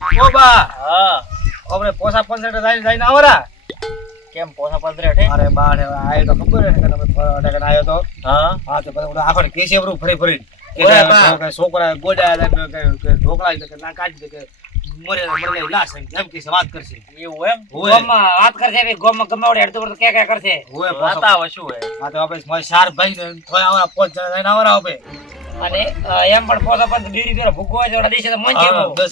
ઓ બા હા આપણે પોસા 65 જઈને આવરા. કેમ પોસા 65 અરે બા ને આયો તો ખબર હે કે તમે ઠેકણ આયો તો. હા હા તો પછી આખો કેસી એવરું ફરી ફરી ઓય બા. કે છોકરા ગોડા કે ઢોકળા કે ના કાઢી કે મરે લાશ એમ કે વાત કરશે. એવું એમ ઓય ગોમમાં વાત કરશે કે ગોમમાં ગમાવડે અડધો અડધો કે કરશે. ઓય વાતા આવે શું હે હા તો આપણે મારે ચાર ભાઈ ને થોડા આવરા 5 જણા જઈને આવરા આપણે. અને એમ પણ પોતા પણ બીડી પીરો ભૂકો હોય તો દેશે તો મન જેવો. 10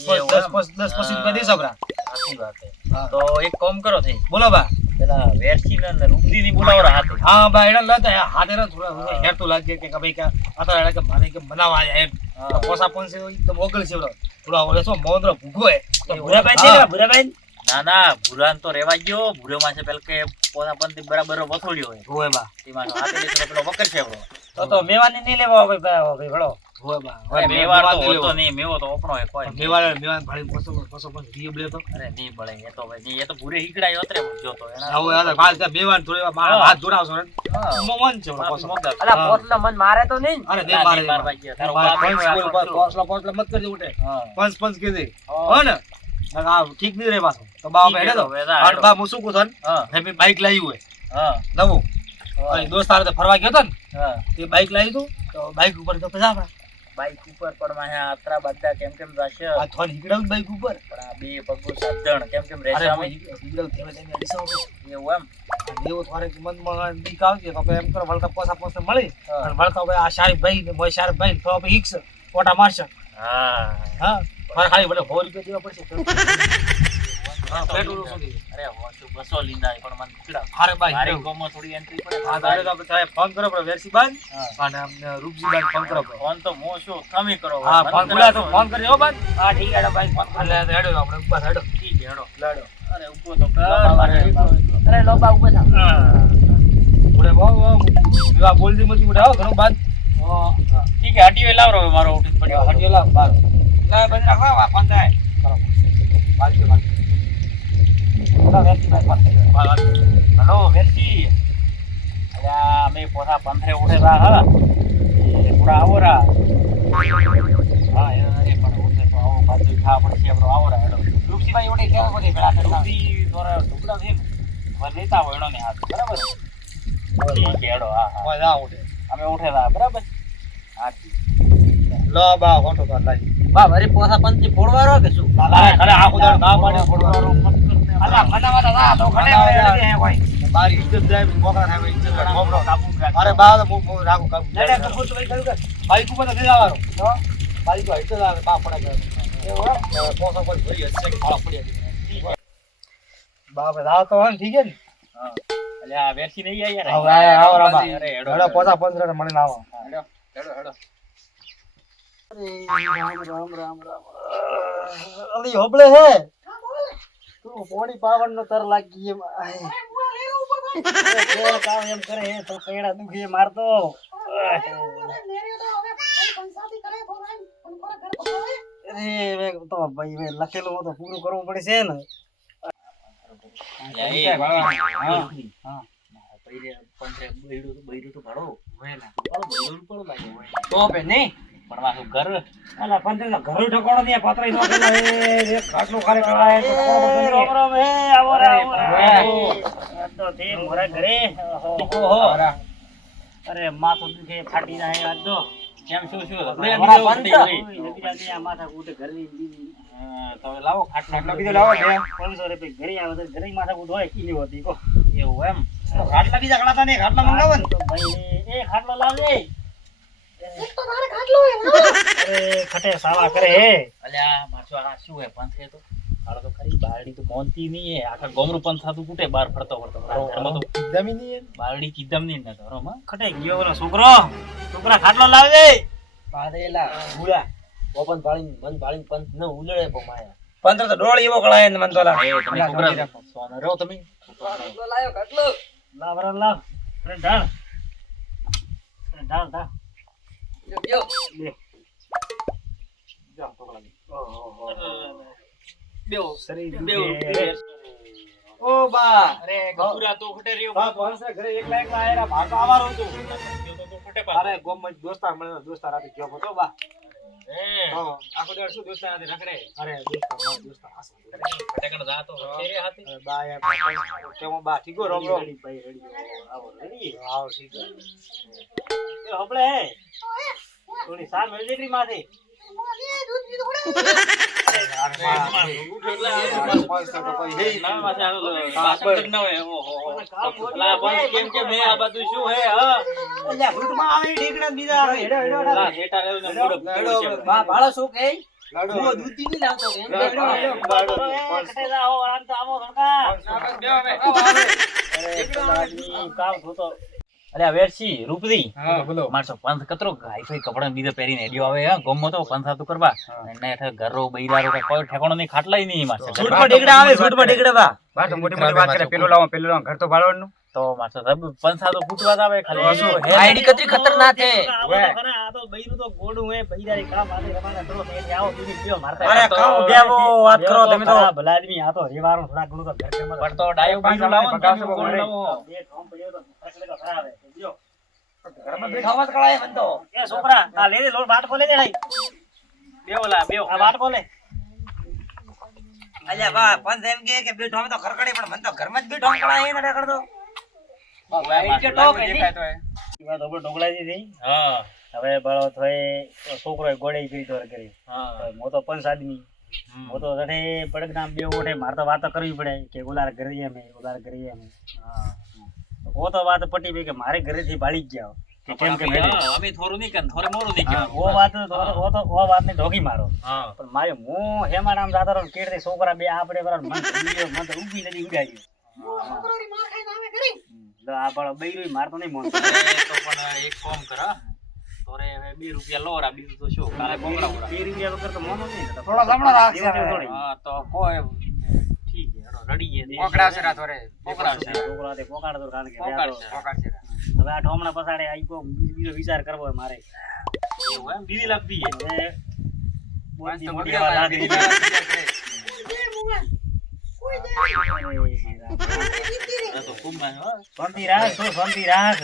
પછી રૂપિયા દેસ આપડા. સાચી વાત હે હા. તો એક કામ કરો થઈ બોલો બા. પેલા વેરચી ને રૂપડી ની બોલાવરા હાથે હા બા એના લતા હાથે ને થોડા હેરતું લાગે કે ભાઈ કે આ તો એને કે મને કે બનાવવા આયા એમ. હા. પોસા 500 એકદમ ઓગળ છે બરો. થોડા ઓલે શું મોંદરો ભૂગો હે. તો ભૂરાભાઈ છે ને ભૂરાભાઈ ના ના ભૂરાન તો રેવા ગયો ભૂરો માં છે પેલા કે પોસા 35 બરાબર વસોડ્યો હોય ઓય બા. એમાં હાથે લેતો પેલો વકર છે બરો તો મેવાની નહીં લેવા ભાઈ ભળો. ઓય બા. અરે મેવાડ તો હોતો નહીં મેવો તો આપણો હે કોઈ મેવાડ ભાડી પોસો પણ દીયો બ્લે તો. અરે નહીં બળે એ તો ભાઈ નહીં એ તો ભૂરે હીકડાય હોતરે જોતો એના હવે આ બાદ કે બેવાન થોડી મારા હાથ જોડાવશો ને. હા. મોમન છે ઓલો પોસો. મોગા. અલા પોતલો મન મારે તો નહીં. અરે ના, નહીં મારે નહીં મારવા ગયા. તારો મારે બાપ પંચ એવો બોલ આખો પોસલો મત કરજે ઉઠે. હા. પંચ કે દે. હા. હો ને ના આ ઠીક નહીં રે પાછો તો બા ઠીક હેડે તો હેડો, વેદા હાડ હેડો. બા મુસુકુ થન હા હે મે બાઈક લાવ્યું હોય હા નવું અને દોસ્તાર તો ફરવા ગયો તો ને હા તે બાઈક લાવી તું તો બાઈક ઉપર તો પજા આપડા બાઈક ઉપર પણ માહે આતરા બધા કેમ કેમ જાશે આ થોડ હીકડાવું બાઈક ઉપર પણ આ બે પગુ સાધણ કેમ કેમ અરે રહેશે અમે હીકડાવું તેમે તેમે અડીસો એવું એમ દેવો થોડે મનમાં બીક આવતી તો આપણે એમ કરો વળતા પોસા પોસા મળી હા. અને વળતા હવે આ શારીફ ભાઈ ને મોય શારીફ ભાઈ તો આપણે હિક્સ ઓટા મારશે હા હા મારે ખાલી ભલે 100 રૂપિયા દેવા પડશે હા પેટ્રોલ સુધી અરે હોશું 200 લીંદા પણ મને કીડા અરે ભાઈ મારી ગોમો થોડી એન્ટ્રી પડે હા તો આપણે સાહેબ ફોન કરો પડે વેરસી બાન હા. અને અમને રૂપજી બાન ફોન કરો પડે ફોન તો મો શું તમે કરો હા મને ફોન કરાવો. બોલા તો ફોન કરી હો બાન હા ઠીક હેડો ભાઈ ફોન કર. એટલે હેડો આપણે ઉપર હેડો ઠીક છે, હેડો લડો અરે ઉભો તો કર બાબા, મારે. અરે લોબા ઉભો થાવ. ઉડે બહુ વિવાહ બોલતી મતી ઉડે આવો ઘણો બાદ ઠીક છે હટીયો લાવરો હવે મારો ઉઠી પડ્યો હટિયો લાવ બાર ના બંધ રાખવા ફોન થાય કરો બાદ કે બાદ વેરસી બાન ફોન કરી હલો વેરસી અલ્યા અમે પોતા 15 ઉઠેલા હા એ પૂરા આવરા હા યાર એ પણ ઉઠે તો આવો બાજુ ખાવા પડશે આપણો આવરા હેડો રૂપસીભાઈ ઓડે કેવો બધી પેલા કરતા રૂપી દોરા ઢોકળા છે ને લેતા હોય એનો ને હાથ બરાબર ઠીક છે હેડો હા હા મજા ઉડે અમે ઉઠેલા બરાબર હા લો બા ફોટો કાઢ લાઈ બા વરી પોસા પંચી ફોડવારો કે શું? ખરે આખો દાડો ના પાડે ફોડવાનો અલા મનાવાતા ના તો ઘણે હે કોઈ. મારી ઇજ્જત જાય મોકરા થાય ઇજ્જત જાય કાબુ રાખ અરે બા તો હું રાખું કાબુ લડે કપૂર તો ભાઈ કરું કે. બાઈક ઉપર નથી આવવાનો તો બાઈક તો હિટ આવે બા પડે એવું પોસો પર ભરી હશે કે ખાવા પડ્યા બા બધા તો હન ઠીક છે ને હા અલ્યા આ વેરસી નહીં આયા યાર હવે આવો રા બા અરે હેડો હેડો પોસા 15 મને આવો હેડો હેડો હેડો અલી હોબળે હે તું પોણી પાવન નો તર લાગી એમ આય. અરે કામ એમ કરે હે તો કઈડા દુખી મારતો અરે વે તો ભાઈ વે લખેલું તો પૂરું કરવું પડશે ને. હા બૈરું તો ભાડો તો પે નહીં પણ મારું ઘર અલા પંદર તો ઘરું ઠકોણો ને પાત્રઈ નો કેલા હે એક ખાટલો ખારે કરાય તો રોમ રોમ હે આવો રે આવો રે તો તે મોરા ઘરે ઓહો અરે માથું દુખે ફાટી જાય આજ તો કેમ શું શું મારા પંચ આ માથા કૂટે ઘરની દીદી તો લાવો ખાટલો કીધું લાવો છે 500 રૂપિયા ઘરે આવે તો ઘરે માથા કૂટ હોય ઈની હોતી કો એવું એમ ખાટલા બીજા ઘણા ને ખાટલા મંગાવો ને તો ભાઈ એ ખાટલો લાવજે અરે ખટે સાવા કરે હે અલ્યા મારસો આ શું હે પંથે તો હાલો તો ખરી બારડી તો મોનતી નહીં હે આખા ગોમરું પંથ થાતું કુટે બાર ફરતો ઘરમાં તો જમીની બારડી કીધમ નહીં ને ઘરમાં ખટે ગયો ઓલો છોકરા ખાટલો લાવજે પારેલા ભૂલા ઓપન પાણી મન પાણી પંચ ન ઉલળે પમાયા 15 તો ડોળ એવો કળાય ને મન તો લા એ તમે છોકરા સોનો રહ્યો તમે લાયો કેટલો લાવ રે લાવ અરે ઢાળ ઢાળ યો લે જા ટોકલા બેઓ શરીર બેવ ઓ બા અરે ગપુરા તો ખટે રહ્યો બા ભણસે ઘરે એકલા એકલા આયરા ભાગો આવારો હતો તો ખટે પા અરે ગોમ દોસ્તાર મળે દોસ્તાર આપી ગયો હતો બા આખો દાડ શું દોસ્તાર હાથે રખડે અરે દોસ્તો હાસો. ફટાકડ જાતો શેરે હાથે અરે બા યાર કેમ બા ઠીકો રોમ રોમ રેડી ભાઈ રેડી આવો રેડી આવ ઠીક એ હબળે હે થોડી સાર મેળ દીકરી માથે ના માથે આનો બાસણ ન હોય ઓહો લા બંધ કેમ કે મે આ બધું શું હે હ અલ્યા ફૂટમાં આવે ઢીકડા બીજા આવે હેડો હેડો લા હેટા રેવ ને મોડો બા ભાળો શું કે લાડો હું દૂધ થી નહીં લાવતો એમ કટે જાઓ આમ તો આવો સરકાર કામ થતો અરે વેરસી રૂપદી હા બોલો મારસો પંથ કતરો હાઈફાઈ કપડા બીજા પહેરીને એડિયો આવે હે ગમો તો પંથાતું કરવા એને હેઠે ઘરો બૈરારો કે કોઈ ઠેકાણો નહીં ખાટલાય નહીં મારસે સૂટમાં ઢીકડા આવે સૂટમાં ઢીકડા બા બા તો મોટી મોટી વાત કરે પેલો લાવો ઘર તો ભાળવાનું તો મારસો સબ પંથાતો ફૂટવા જ આવે ખાલી શું હે આઈડી કતરી ખતરનાક છે આ તો બૈરું તો ગોડું હે બૈરારી કામ આલે રવાના કરો તે આવો બીજી કયો મારતા અરે કામ બેવો વાત કરો તમે તો ભલા આદમી આ તો રેવારો થોડા ઘણું તો ઘર કે મત પણ તો ડાયો બીજો લાવો ને તમે ગોળ લાવો બે ઠોમ પડ્યો તો ફરક તો ખરાબ હે જો ઘરમાં બેઠા વાત કરાય મન તો એ છોકરા આ લે લોટ બાટકો લે દેડાઈ બેઓ લા બેઓ આ બાટકો લે અલ્યા બા પણ એમ કે બેઠો અમે તો ખરકડે પણ મન તો ઘરમાં જ બેઠો કરાય એને રખડતો કે ટોક દેખાય તો ઈ વાત ઓબો ઢોકળાજી થઈ હા હવે બળો થોય છોકરોએ ગોળે કરી તો કરી હા મો તો પંચ આદમી મો તો જડે પડક નામ બે ઓઠે માર તો વાતો કરવી પડે કે ગુલાર કરીએ અમે ગુલાર કરીએ અમે ઓ તો વાત પટી ગઈ કે મારે ઘરેથી બાળી જ જાવ કે કેમ કે મેં અમે થોડું નહીં કર થોડે મોડું નહીં હા, કહેવાનું. ઓ વાત ને ઢોકી મારો હા પણ મારે હું હેમાં નામ જાતો રહ્યો કેડે છોકરા બે આપણે બરાબર મન ઉડ્યો, મન તો ઊભી નથી ઉડાડ્યું લો આ બળો બૈરું મારતો નહીં મોન અરે તો પણ એક કામ કર હા. તોરે હવે 2 રૂપિયા લોરા બીજું તો શું કાલે કોંગડા ઉડા. 2 રૂપિયા વગર તો મોનો નહીં થતો. થોડો સમણો રાખશે દેવો તેવો થોડી. હા તો કોઈ ઠીક છે હેડો રડીએ દે કોકડાશે રા થોરે કોકડાશે. છોકરો હાથે પોકાડતો કારણ કે કોકાડશે. કોકડાશે રા હવે આ ઠોમણા પસાડે આઈ કો બીજો વિચાર કરવો હોય મારે એવું એમ બીજી લાગતી છે હવે પાંચ તો મોટી બગડ્યા વાત બીજી લાગી. આ તો ખૂબ માં હો. શાંતિ રાખ તો શાંતિ રાખ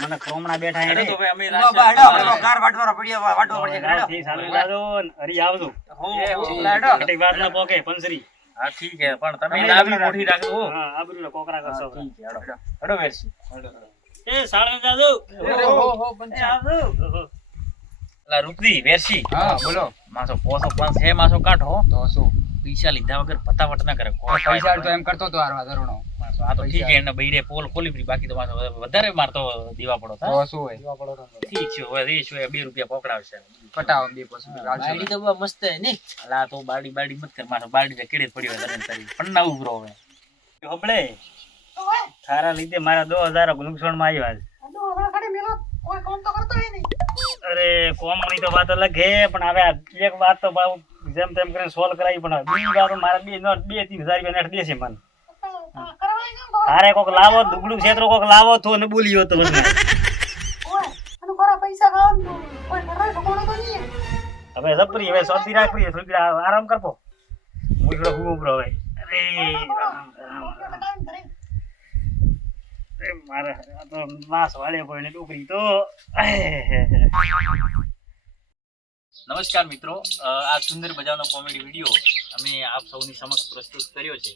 મને ક્રોમણા બેઠા હેડો એને તો ભાઈ અમે બા બા હેડો પેલો કાર વાટવારો પડ્યો વાટવો પડશે હેડો થી ચાલુ જાજો ને હરી આવજો હો લાડો. ખોટી વાત ના પોકે પંસરી હા ઠીક છે પણ તમે તમે લાવી લાવી મોટી રાખજો હો. હા આબરૂ કોકરા કરશો ઠીક છે હેડો હેડો વેરસી એ સાળે જાજો ઓહો એ આવજો લા રૂપદી વેરસી હા બોલો માસો પોસો પાંચ છે માસો કાઢો તો શું પૈસા લીધા વગર પતાવટ ના કરે કોઈ પૈસા તો એમ કરતો તો હારવા ધરણો માસો આ તો ઠીક છે એને બૈરે પોલ ખોલી પડી બાકી તો માસો વધારે મારતો દીવા પડો તો શું હોય ઠીક છે હવે રીશ હોય 2 રૂપિયા પકડાવશે પટાવો બે પછી આઈડી તો બા મસ્ત હે ને અલા તો બાડી બાડી મત કર મારો બાડી તો કેડે જ પડી હોય તને તારી પણ ના ઉભરો હવે હબળે તારા લીધે મારા 2000 નુકસાન માં આવ્યા અરે કોમની તો વાત અલગ હે પણ હવે આ એક વાત તો બહુ જેમ તેમ કરીને સોલ્વ કરાવી પણ હવે બીજી વાત મારા 2-3 હજાર રૂપિયા નેટ દેશે મન તારે કોક લાવો દુગડું ક્ષેત્રો કોક લાવો તો ને બોલ્યો તો મને હવે સપરી હવે સોતી રાખવી થોડી આરામ કરપો હું થોડો હું ઉભરો હવે અરે અરે મારે આ તો માસ વાળે પડે ડુકરી તો નમસ્કાર મિત્રો આ સુંદર મજાનો કોમેડી વિડીયો અમે આપ સૌની સમક્ષ પ્રસ્તુત કર્યો છે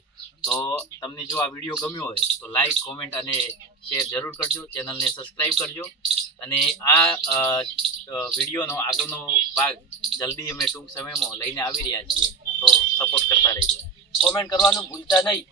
તો તમને જો આ વિડીયો ગમ્યો હોય તો લાઈક કોમેન્ટ અને શેર જરૂર કરજો ચેનલને સબસ્ક્રાઇબ કરજો અને આ વિડીયોનો આગળનો ભાગ જલ્દી અમે ટૂંક સમયમાં લઈને આવી રહ્યા છીએ તો સપોર્ટ કરતા રહેજો કોમેન્ટ કરવાનું ભૂલતા નહીં